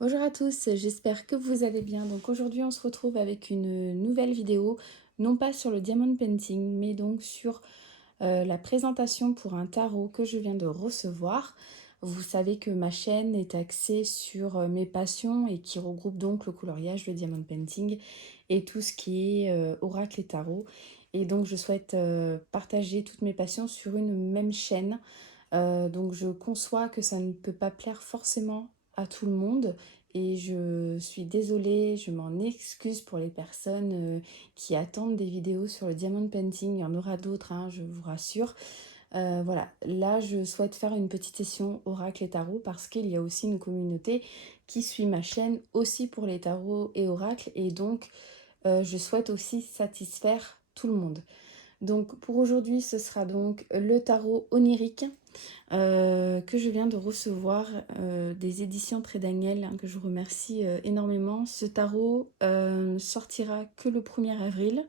Bonjour à tous, j'espère que vous allez bien. Donc aujourd'hui, on se retrouve avec une nouvelle vidéo, non pas sur le diamond painting, mais donc sur la présentation pour un tarot que je viens de recevoir. Vous savez que ma chaîne est axée sur mes passions et qui regroupe donc le coloriage, le diamond painting et tout ce qui est oracle et tarot. Et donc je souhaite partager toutes mes passions sur une même chaîne. Donc je conçois que ça ne peut pas plaire forcément à tout le monde et je suis désolée, je m'en excuse pour les personnes qui attendent des vidéos sur le diamond painting. Il y en aura d'autres, hein, je vous rassure. Voilà, là je souhaite faire une petite session oracle et tarot parce qu'il y a aussi une communauté qui suit ma chaîne aussi pour les tarots et oracles et donc je souhaite aussi satisfaire tout le monde. Donc pour aujourd'hui, ce sera donc le tarot onirique que je viens de recevoir des éditions Très Daniel, hein, que je remercie énormément. Ce tarot sortira que le 1er avril.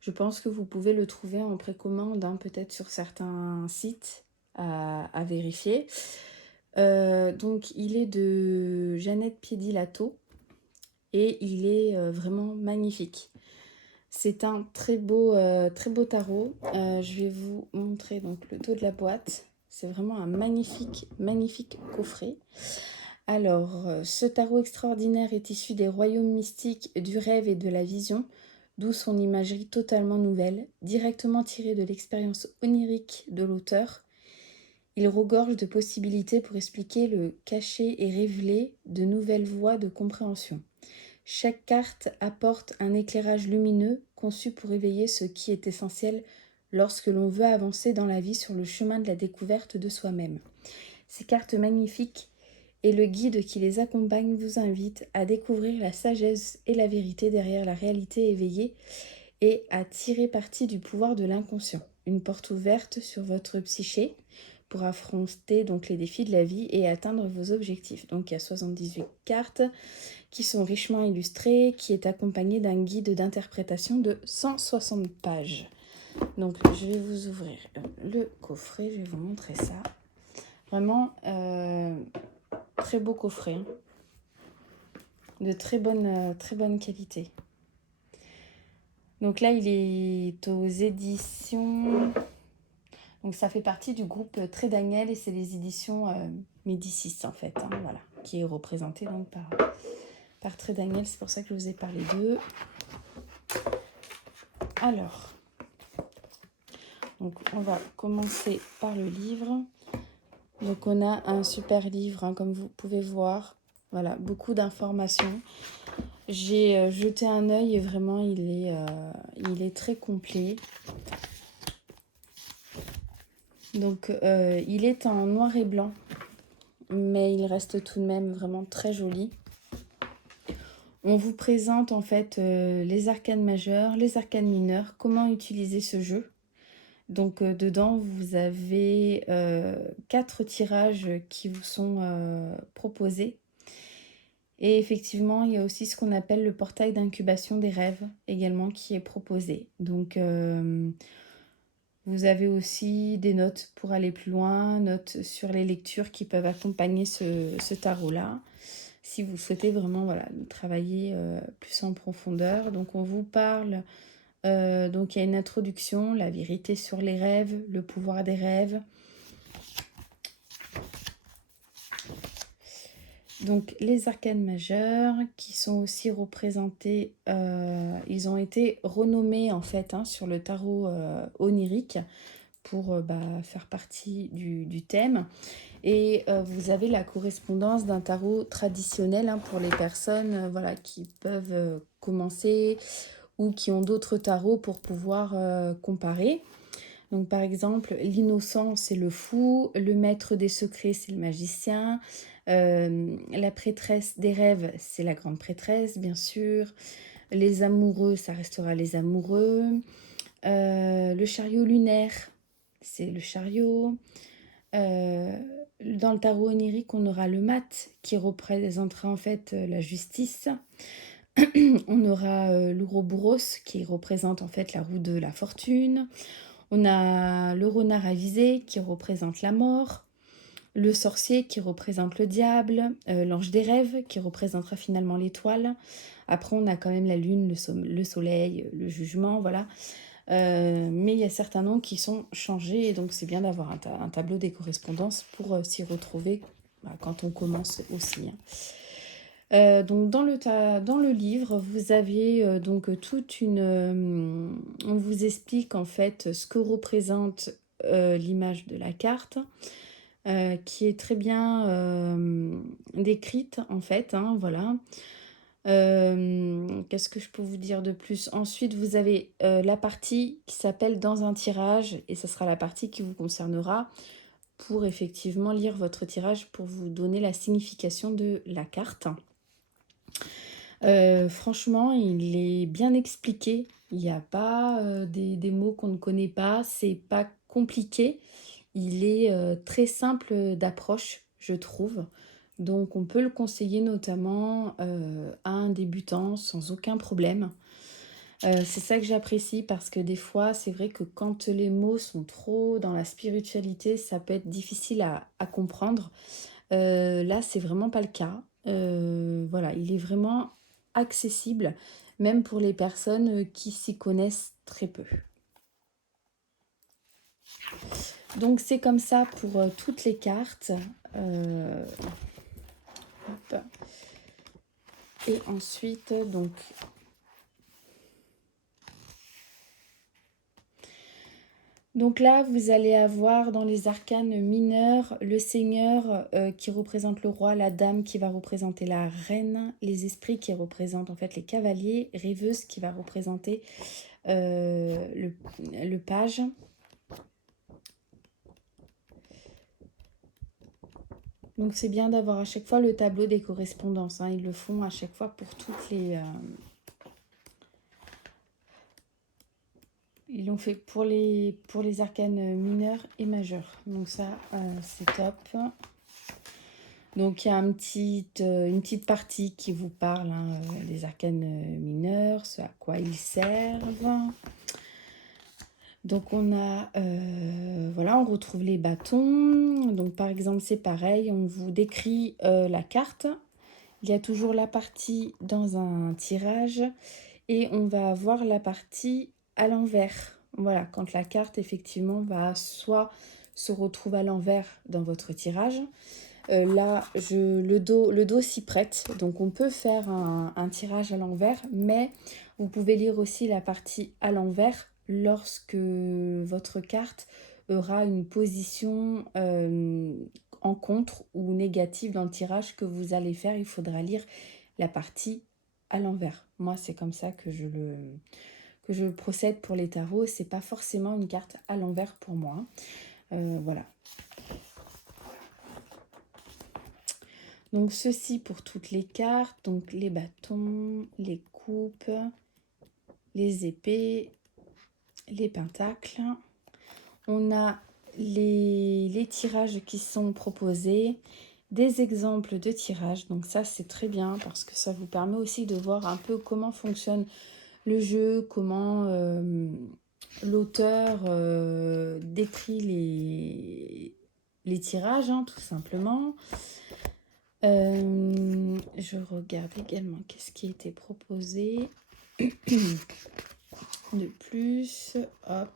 Je pense que vous pouvez le trouver en précommande, hein, peut-être sur certains sites à vérifier. Donc il est de Jeannette Piedilato et il est vraiment magnifique. C'est un très beau tarot. Je vais vous montrer donc le dos de la boîte. C'est vraiment un magnifique coffret. Alors, ce tarot extraordinaire est issu des royaumes mystiques du rêve et de la vision, d'où son imagerie totalement nouvelle, directement tirée de l'expérience onirique de l'auteur. Il regorge de possibilités pour expliquer le caché et révéler de nouvelles voies de compréhension. Chaque carte apporte un éclairage lumineux conçu pour éveiller ce qui est essentiel lorsque l'on veut avancer dans la vie sur le chemin de la découverte de soi-même. Ces cartes magnifiques et le guide qui les accompagne vous invitent à découvrir la sagesse et la vérité derrière la réalité éveillée et à tirer parti du pouvoir de l'inconscient. Une porte ouverte sur votre psyché pour affronter donc les défis de la vie et atteindre vos objectifs. Donc il y a 78 cartes qui sont richement illustrées, qui est accompagné d'un guide d'interprétation de 160 pages. Donc je vais vous ouvrir le coffret, je vais vous montrer ça. Vraiment très beau coffret, hein, de très bonne qualité. Donc là il est aux éditions, donc ça fait partie du groupe Très Daniel et c'est les éditions Médicis en fait, hein, voilà, qui est représenté donc par Très Daniel, c'est pour ça que je vous ai parlé d'eux. Alors, donc on va commencer par le livre. Donc on a un super livre, hein, comme vous pouvez voir. Voilà, beaucoup d'informations. J'ai jeté un œil et vraiment il est très complet. Donc il est en noir et blanc, mais il reste tout de même vraiment très joli. On vous présente en fait les arcanes majeures, les arcanes mineures, comment utiliser ce jeu. Donc dedans, vous avez 4 tirages qui vous sont proposés. Et effectivement, il y a aussi ce qu'on appelle le portail d'incubation des rêves également qui est proposé. Donc vous avez aussi des notes pour aller plus loin, notes sur les lectures qui peuvent accompagner ce tarot-là. Si vous souhaitez vraiment voilà, travailler plus en profondeur. Donc on vous parle, donc il y a une introduction, la vérité sur les rêves, le pouvoir des rêves. Donc les arcanes majeures qui sont aussi représentés, ils ont été renommés en fait, hein, sur le tarot onirique pour faire partie du thème. Et vous avez la correspondance d'un tarot traditionnel, hein, pour les personnes voilà, qui peuvent commencer ou qui ont d'autres tarots pour pouvoir comparer. Donc par exemple, l'innocent, c'est le fou, le maître des secrets, c'est le magicien, la prêtresse des rêves, c'est la grande prêtresse, bien sûr, les amoureux, ça restera les amoureux, le chariot lunaire, c'est le chariot, dans le tarot onirique, on aura le mat qui représentera en fait la justice. On aura l'ouroboros qui représente en fait la roue de la fortune. On a le renard avisé qui représente la mort. le sorcier qui représente le diable, l'ange des rêves qui représentera finalement l'étoile. Après, on a quand même la lune, le soleil, le jugement, voilà. Mais il y a certains noms qui sont changés et donc c'est bien d'avoir un tableau des correspondances pour s'y retrouver quand on commence aussi, hein. Donc dans le livre, vous avez donc toute une... on vous explique en fait ce que représente l'image de la carte, qui est très bien décrite en fait, hein, voilà. Qu'est-ce que je peux vous dire de plus? Ensuite, vous avez la partie qui s'appelle dans un tirage et ce sera la partie qui vous concernera pour effectivement lire votre tirage pour vous donner la signification de la carte. Franchement, il est bien expliqué. Il n'y a pas des mots qu'on ne connaît pas. C'est pas compliqué. Il est très simple d'approche, je trouve. Donc, on peut le conseiller notamment à un débutant sans aucun problème. C'est ça que j'apprécie parce que des fois, c'est vrai que quand les mots sont trop dans la spiritualité, ça peut être difficile à comprendre. Là, c'est vraiment pas le cas. Voilà, il est vraiment accessible, même pour les personnes qui s'y connaissent très peu. Donc c'est comme ça pour toutes les cartes. Hop. Et ensuite, donc là, vous allez avoir dans les arcanes mineurs le Seigneur qui représente le roi, la dame qui va représenter la reine, les esprits qui représentent en fait les cavaliers, rêveuse qui va représenter le page. Donc c'est bien d'avoir à chaque fois le tableau des correspondances, hein. Ils le font à chaque fois pour toutes les... Ils l'ont fait pour les arcanes mineurs et majeures. Donc ça, c'est top. Donc il y a une petite partie qui vous parle, hein, des arcanes mineurs, ce à quoi ils servent. Donc on a, voilà, on retrouve les bâtons. Donc par exemple, c'est pareil, on vous décrit la carte. Il y a toujours la partie dans un tirage et on va avoir la partie à l'envers. Voilà, quand la carte effectivement va soit se retrouve à l'envers dans votre tirage. Là, le dos s'y prête, donc on peut faire un tirage à l'envers, mais vous pouvez lire aussi la partie à l'envers lorsque votre carte aura une position en contre ou négative dans le tirage que vous allez faire. Il faudra lire la partie à l'envers. Moi, c'est comme ça que je procède pour les tarots. C'est pas forcément une carte à l'envers pour moi. Voilà. Donc ceci pour toutes les cartes, donc les bâtons, les coupes, les épées, les pentacles. On a les tirages qui sont proposés, des exemples de tirages. Donc ça c'est très bien parce que ça vous permet aussi de voir un peu comment fonctionne le jeu, comment l'auteur décrit les tirages, hein, tout simplement. Je regarde également qu'est-ce qui a été proposé de plus. Hop.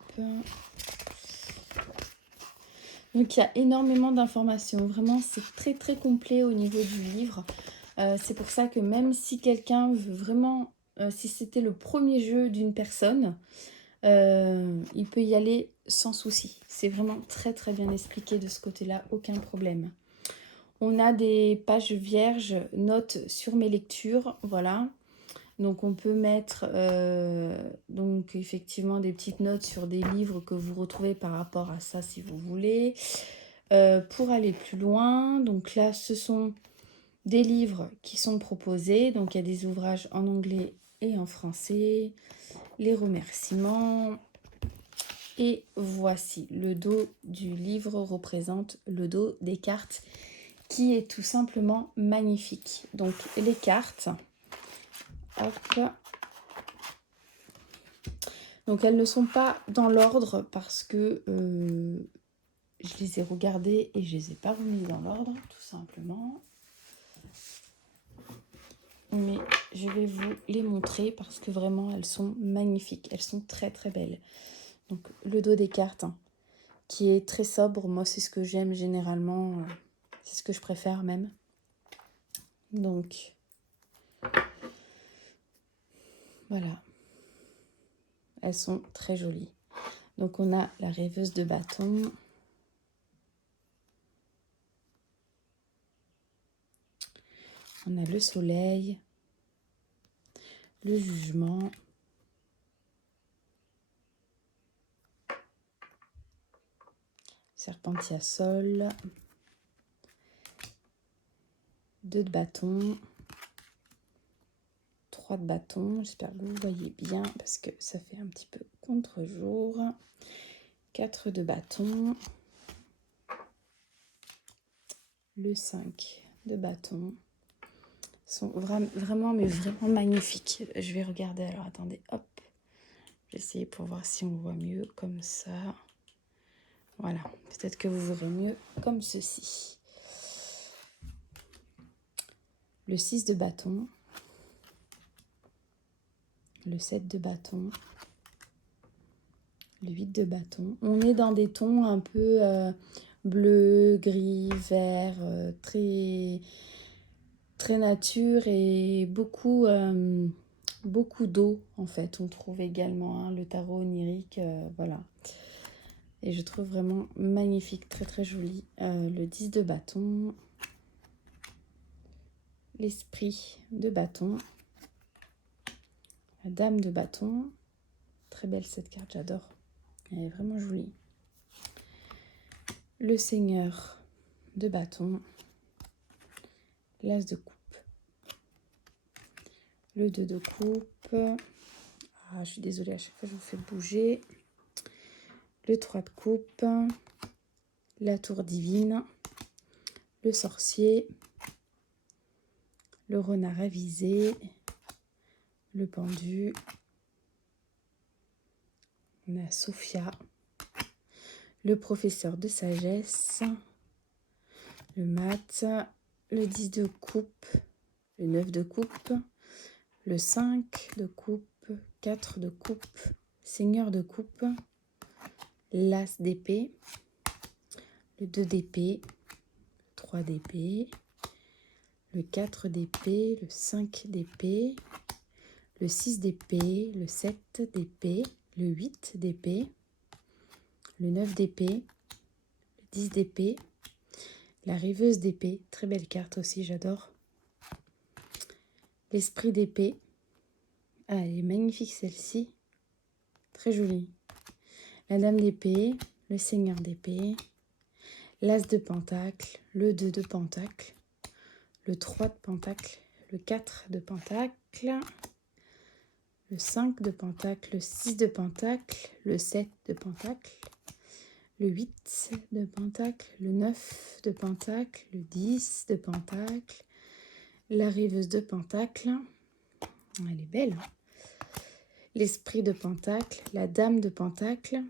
Donc il y a énormément d'informations. Vraiment, c'est très très complet au niveau du livre. C'est pour ça que même si quelqu'un veut vraiment, si c'était le premier jeu d'une personne, il peut y aller sans souci. C'est vraiment très très bien expliqué de ce côté-là, aucun problème. On a des pages vierges, notes sur mes lectures, voilà. Donc on peut mettre donc effectivement des petites notes sur des livres que vous retrouvez par rapport à ça si vous voulez. Pour aller plus loin, donc là ce sont des livres qui sont proposés. Donc il y a des ouvrages en anglais et en français. Les remerciements. Et voici, le dos du livre représente le dos des cartes qui est tout simplement magnifique. Donc les cartes, hop. Donc elles ne sont pas dans l'ordre parce que je les ai regardées et je les ai pas remises dans l'ordre, tout simplement. Mais je vais vous les montrer parce que vraiment elles sont magnifiques, elles sont très très belles. Donc le dos des cartes hein, qui est très sobre, moi c'est ce que j'aime généralement, c'est ce que je préfère même. Donc voilà, elles sont très jolies. Donc on a la rêveuse de bâton, on a le soleil, le jugement, Serpentiasol, 2 de bâton, 3 de bâton, j'espère que vous voyez bien parce que ça fait un petit peu contre-jour, 4 de bâton, le 5 de bâton, sont vraiment magnifiques. Je vais regarder, alors attendez, hop, je vais essayer pour voir si on voit mieux comme ça. Voilà, peut-être que vous verrez mieux comme ceci. Le 6 de bâton, le 7 de bâton, le 8 de bâton. On est dans des tons un peu bleu, gris, vert, très, très nature et beaucoup, beaucoup d'eau en fait. On trouve également hein, le tarot onirique, voilà. Et je trouve vraiment magnifique, très très joli. Le 10 de bâton, l'esprit de bâton, la dame de bâton. Très belle cette carte, j'adore. Elle est vraiment jolie. Le seigneur de bâton, l'as de coupe, le 2 de coupe. Ah, je suis désolée, à chaque fois je vous fais bouger. Le 3 de coupe, la tour divine, le sorcier, le renard avisé, le pendu, on a Sophia, le professeur de sagesse, le mat, le 10 de coupe, le 9 de coupe, le 5 de coupe, 4 de coupe, seigneur de coupe, l'as d'épée, le 2 d'épée, 3 d'épée, le 4 d'épée, le 5 d'épée, le 6 d'épée, le 7 d'épée, le 8 d'épée, le 9 d'épée, le 10 d'épée, la rêveuse d'épée, très belle carte aussi, j'adore. L'esprit d'épée, ah, elle est magnifique celle-ci, très jolie. La dame d'épée, le seigneur d'épée, l'as de pentacle, le 2 de pentacle, le 3 de pentacle, le 4 de pentacle, le 5 de pentacle, le 6 de pentacle, le 7 de pentacle, le 8 de pentacle, le 9 de pentacle, le 10 de pentacle, la rêveuse de pentacle, elle est belle, hein. L'esprit de pentacle, la dame de pentacle,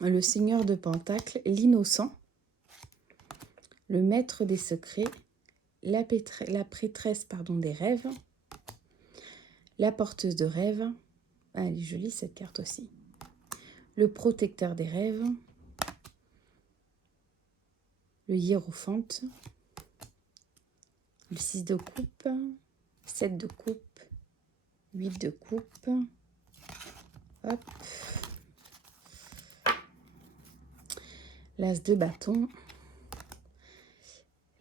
le seigneur de pentacle, l'innocent, le maître des secrets, la prêtresse des rêves, la porteuse de rêves, ah, elle est jolie cette carte aussi, le protecteur des rêves, le hiérophante, le 6 de coupe, 7 de coupe, 8 de coupe, hop, l'as de bâton,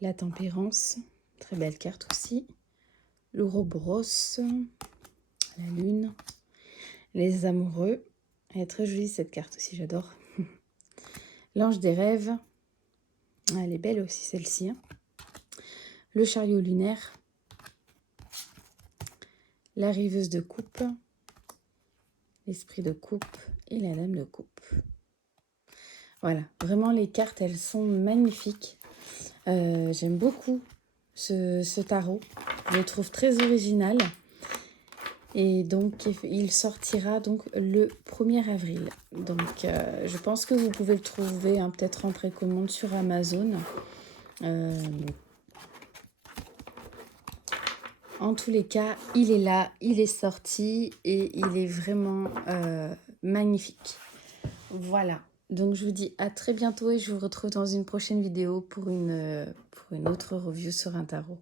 la tempérance, très belle carte aussi, l'ouroboros, la lune, les amoureux, elle est très jolie cette carte aussi, j'adore. L'ange des rêves, elle est belle aussi celle-ci, hein. Le chariot lunaire, la rêveuse de coupe, l'esprit de coupe et la dame de coupe. Voilà, vraiment les cartes, elles sont magnifiques. J'aime beaucoup ce tarot. Je le trouve très original. Et donc, il sortira donc le 1er avril. Donc, je pense que vous pouvez le trouver, hein, peut-être en précommande sur Amazon. Euh, En tous les cas, il est là, il est sorti et il est vraiment magnifique. Voilà. Donc, je vous dis à très bientôt et je vous retrouve dans une prochaine vidéo pour une autre review sur un tarot.